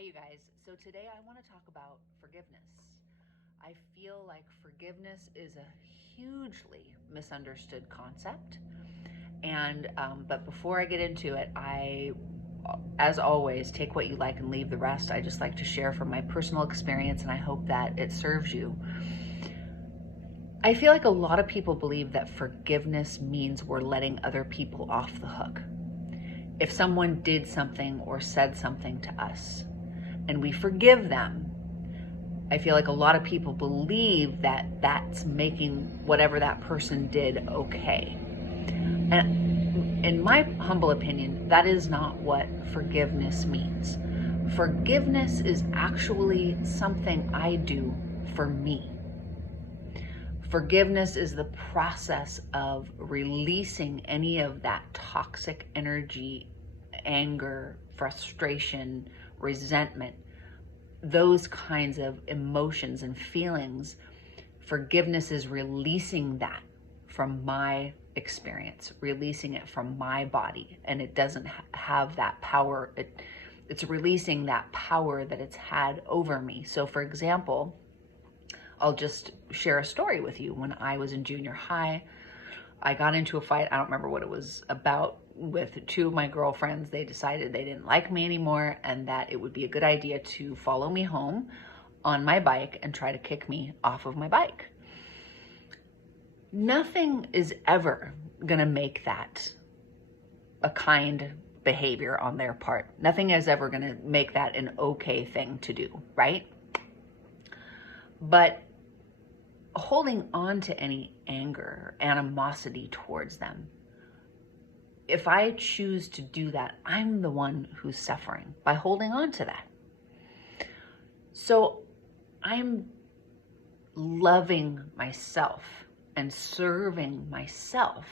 Hey, you guys. So today I want to talk about forgiveness. I feel like forgiveness is a hugely misunderstood concept. But before I get into it, as always, take what you like and leave the rest. I just like to share from my personal experience, and I hope that it serves you. I feel like a lot of people believe that forgiveness means we're letting other people off the hook. If someone did something or said something to us and we forgive them, I feel like a lot of people believe that that's making whatever that person did okay. And in my humble opinion, that is not what forgiveness means. Forgiveness is actually something I do for me. Forgiveness is the process of releasing any of that toxic energy, anger, frustration, resentment, those kinds of emotions and feelings. Forgiveness is releasing that from my experience, releasing it from my body, and it doesn't have that power. It's releasing that power that it's had over me. So for example, I'll just share a story with you. When I was in junior high, I got into a fight. I don't remember what it was about, with two of my girlfriends. They decided they didn't like me anymore and that it would be a good idea to follow me home on my bike and try to kick me off of my bike. Nothing is ever gonna make that a kind behavior on their part. Nothing is ever gonna make that an okay thing to do, right? But holding on to any anger, animosity towards them, if I choose to do that, I'm the one who's suffering by holding on to that. So I'm loving myself and serving myself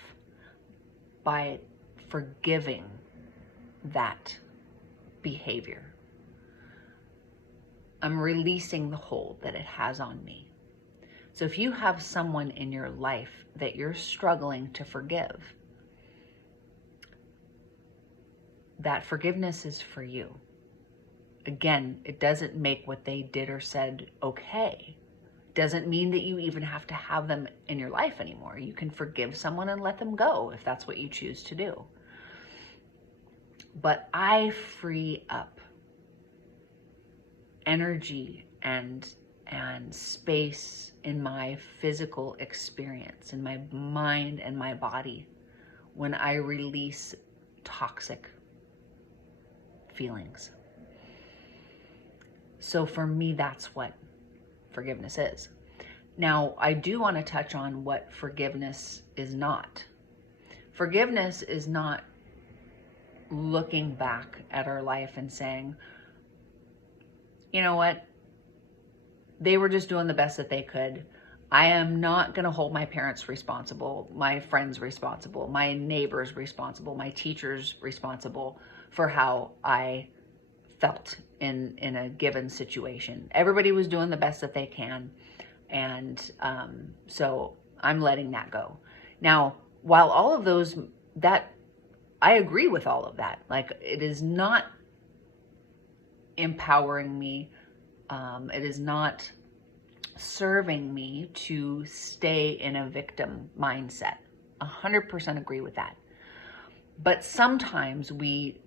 by forgiving that behavior. I'm releasing the hold that it has on me. So if you have someone in your life that you're struggling to forgive, that forgiveness is for you. Again, it doesn't make what they did or said okay. It doesn't mean that you even have to have them in your life anymore. You can forgive someone and let them go if that's what you choose to do. But I free up energy and space in my physical experience, in my mind and my body, when I release toxic feelings. So for me, that's what forgiveness is. Now, I do want to touch on what forgiveness is not. Forgiveness is not looking back at our life and saying, you know what? They were just doing the best that they could. I am not going to hold my parents responsible, my friends responsible, my neighbors responsible, my teachers responsible for how I felt in a given situation. Everybody was doing the best that they can. And so I'm letting that go. Now, while all of those, that I agree with all of that. Like, it is not empowering me. It is not serving me to stay in a victim mindset. 100% agree with that. But sometimes we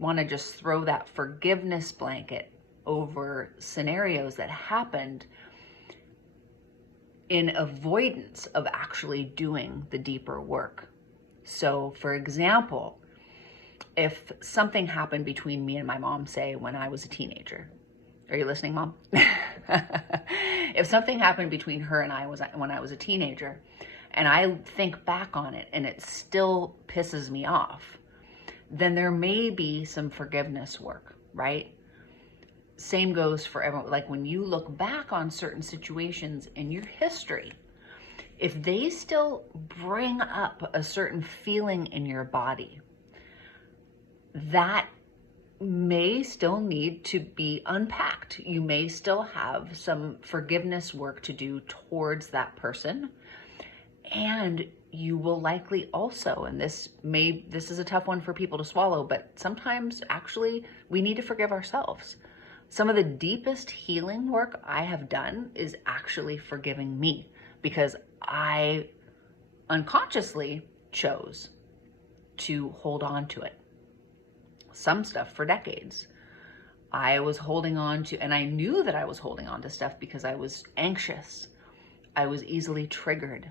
want to just throw that forgiveness blanket over scenarios that happened in avoidance of actually doing the deeper work. So, for example, if something happened between me and my mom, say when I was a teenager, are you listening, Mom? If something happened between her and I when I was a teenager, and I think back on it and it still pisses me off, then there may be some forgiveness work, right? Same goes for everyone. Like, when you look back on certain situations in your history, if they still bring up a certain feeling in your body, that may still need to be unpacked. You may still have some forgiveness work to do towards that person. And you will likely also, and this is a tough one for people to swallow, but sometimes actually we need to forgive ourselves. Some of the deepest healing work I have done is actually forgiving me, because I unconsciously chose to hold on to it. Some stuff for decades. I was holding on to, and I knew that I was holding on to stuff because I was anxious. I was easily triggered.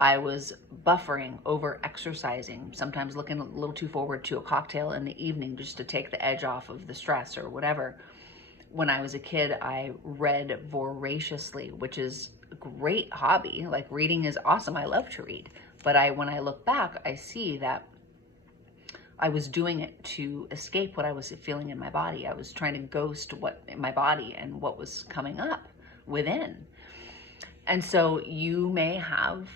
I was buffering, over exercising, sometimes looking a little too forward to a cocktail in the evening just to take the edge off of the stress or whatever. When I was a kid, I read voraciously, which is a great hobby. Like, reading is awesome. I love to read. But when I look back, I see that I was doing it to escape what I was feeling in my body. I was trying to ghost what in my body and what was coming up within. And so you may have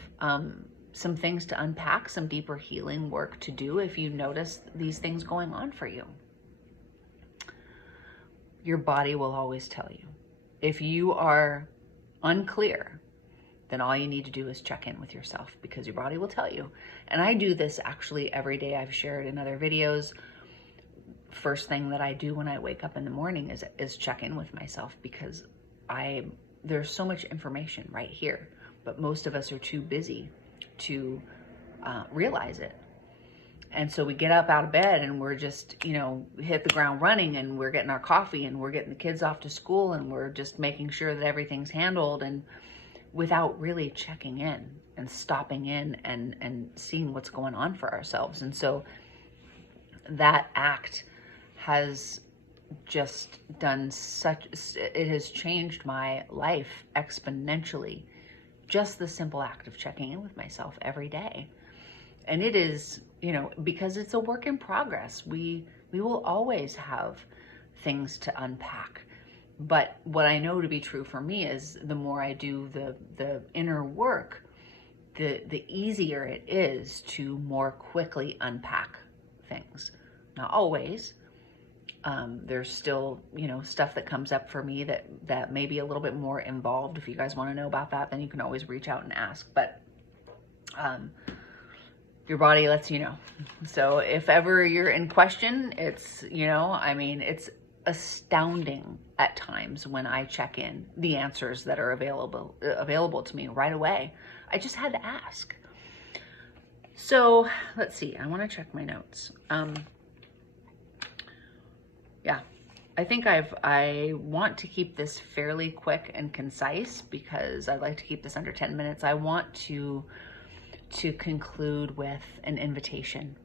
some things to unpack, some deeper healing work to do if you notice these things going on for you. Your body will always tell you. If you are unclear, then all you need to do is check in with yourself, because your body will tell you. And I do this actually every day. I've shared in other videos. First thing that I do when I wake up in the morning is check in with myself, because there's so much information right here, but most of us are too busy to realize it. And so we get up out of bed and we're just, hit the ground running, and we're getting our coffee and we're getting the kids off to school, and we're just making sure that everything's handled, and without really checking in and stopping in and seeing what's going on for ourselves. And so that act has just done it has changed my life exponentially. Just the simple act of checking in with myself every day. And it is, because it's a work in progress, we will always have things to unpack. But what I know to be true for me is the more I do the inner work, the easier it is to more quickly unpack things. Not always. There's still, stuff that comes up for me that may be a little bit more involved. If you guys want to know about that, then you can always reach out and ask. But your body lets you know. So if ever you're in question, it's, it's astounding at times when I check in the answers that are available to me right away. I just had to ask. So let's see. I want to check my notes. Yeah, I think I want to keep this fairly quick and concise, because I'd like to keep this under 10 minutes. I want to conclude with an invitation.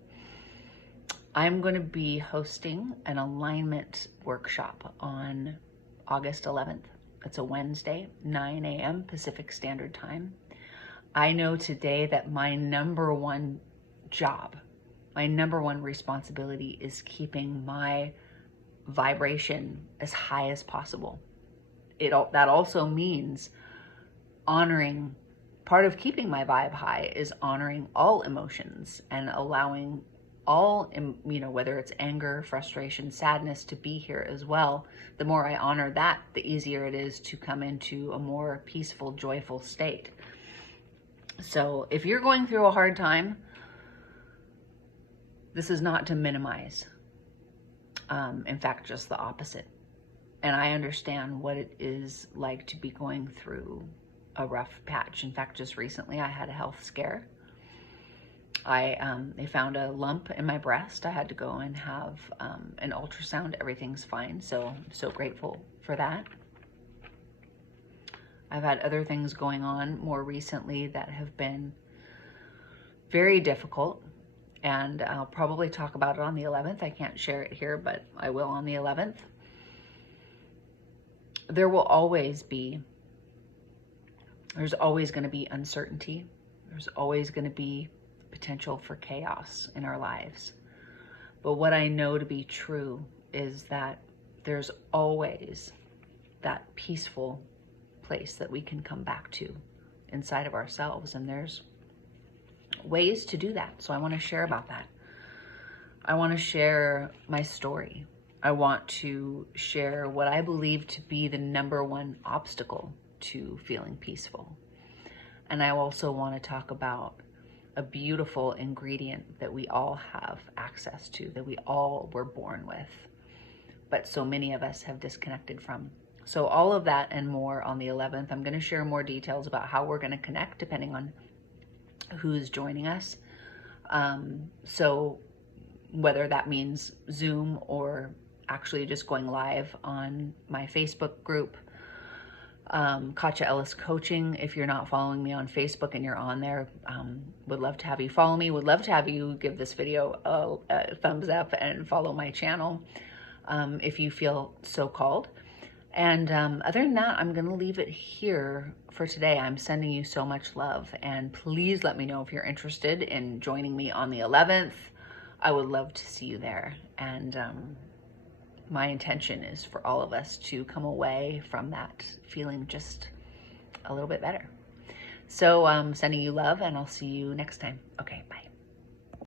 I'm going to be hosting an alignment workshop on August 11th. It's a Wednesday, 9 a.m. Pacific Standard Time. I know today that my number one job, my number one responsibility is keeping my vibration as high as possible. That also means honoring. Part of keeping my vibe high is honoring all emotions and allowing all, whether it's anger, frustration, sadness, to be here as well. The more I honor that, the easier it is to come into a more peaceful, joyful state. So if you're going through a hard time, this is not to minimize. In fact, just the opposite. And I understand what it is like to be going through a rough patch. In fact, just recently I had a health scare. They found a lump in my breast. I had to go and have an ultrasound. Everything's fine. So I'm so grateful for that. I've had other things going on more recently that have been very difficult. And I'll probably talk about it on the 11th. I can't share it here, but I will on the 11th. There's always going to be uncertainty. There's always going to be potential for chaos in our lives. But what I know to be true is that there's always that peaceful place that we can come back to inside of ourselves. And there's ways to do that. So I want to share about that. I want to share my story. I want to share what I believe to be the number one obstacle to feeling peaceful. And I also want to talk about a beautiful ingredient that we all have access to, that we all were born with, but so many of us have disconnected from. So all of that and more on the 11th. I'm going to share more details about how we're going to connect depending on who's joining us. So whether that means Zoom or actually just going live on my Facebook group, Katja Ellis Coaching. If you're not following me on Facebook and you're on there, would love to have you follow me. Would love to have you give this video a thumbs up and follow my channel if you feel so called. And other than that, I'm going to leave it here for today. I'm sending you so much love, and please let me know if you're interested in joining me on the 11th. I would love to see you there. And my intention is for all of us to come away from that feeling just a little bit better. So I'm sending you love, and I'll see you next time. Okay, bye.